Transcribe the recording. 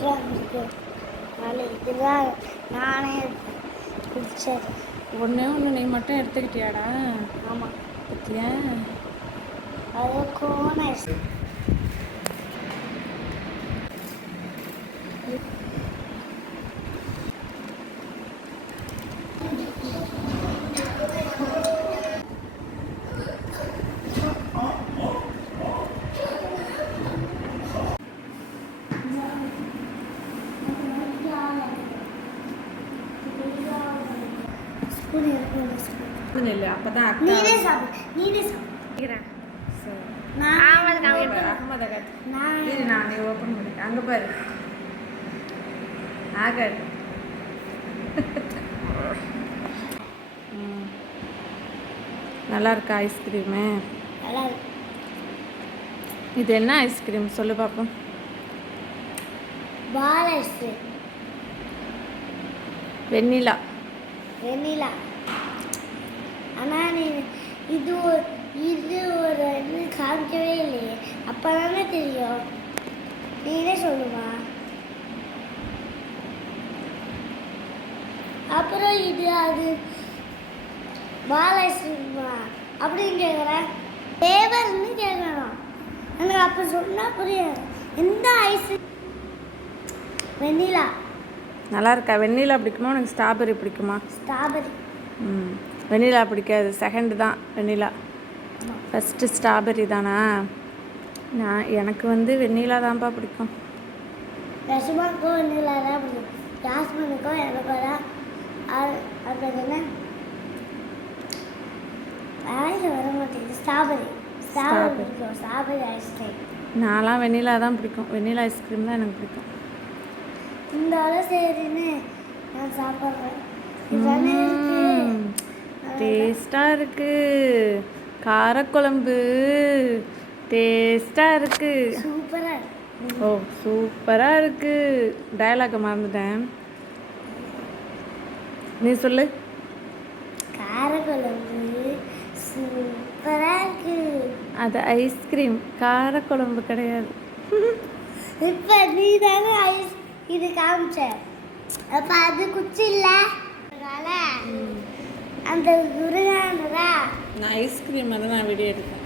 இருக்கு. அதனால இதுதான் நானே குடிச்சது ஒன்றே ஒன்று நீ மட்டும் எடுத்துக்கிட்டியாடா? ஆமாம் பத்தியா அது கோன் ஸ்பூன் ஸ்பூன் இல்லை அப்போ தான் அக்கா நீனே சாப்பிடு நீனே சாப்பிடு நான் அகமதை காட்டு நான் இரு நான் நீ ஓப்பன் பண்ணி அங்கே பாரு ஆகாது நல்லா இருக்கா ஐஸ்கிரீமு நல்லா இருக்கு இது என்ன ஐஸ்கிரீம் சொல்லு பார்ப்போம் பால் ஐஸ் வெண்ணிலா வெண்ணிலா ஆனால் நீ இது ஒரு இது ஒரு இது காமிக்கவே இல்லையே. அப்போ தானே தெரியும் நீனே சொல்லுமா அப்புறம் இது அது பால் ஐஸ்கிரீமா அப்படின்னு கேட்குறேன் ஃப்ளேவர்னு கேட்கணும் எனக்கு அப்போ சொன்னால் புரியாது. எந்த ஐஸ் வெண்ணிலா? நல்லா இருக்கா? வெண்ணிலா பிடிக்குமா? உனக்கு ஸ்ட்ராபெரி பிடிக்குமா? ஸ்ட்ராபெரி ம். வெண்ணிலா பிடிக்காது. செகண்ட் தான் வெண்ணிலா. ஃபஸ்ட்டு ஸ்ட்ராபெரி தானா? நான் எனக்கு வந்து வெண்ணிலா தான்ப்பா பிடிக்கும். ரசமாக்கோ வெண்ணிலா தான் பிடிக்கும். ஜாஸ்மினுக்கோ எனக்கோ தான் அது அது என்ன? வாயில் வர மாட்டேங்குது. Strawberry strawberry. பிடிக்கும். ஸ்ட்ராபெரி ஐஸ்கிரீம் நான்லாம் வெண்ணிலா தான் பிடிக்கும். வெண்ணிலா ஐஸ்கிரீம் தான் எனக்கு பிடிக்கும். இந்த அளவு சரின்னு நான் சாப்பிட்றேன். இதுதானே இருக்கு. டேஸ்டாக இருக்கு. காரக்குழம்பு டேஸ்டாக இருக்கு. சூப்பராக ஓ சூப்பராக இருக்கு. டயலாக மறந்துட்டேன். நீ சொல்லு. காரக்குழம்பு சூப்பராக இருக்கு. அது ஐஸ்கிரீம் காரக்குழம்பு கிடையாது. இப்போ நீ தானே ஐஸ் இது காமிச்ச. அப்போ அது குச்சி இல்லை. அந்த குருகானதா நான் ஐஸ்கிரீம் அதை நான் வீடியோ எடுத்தேன்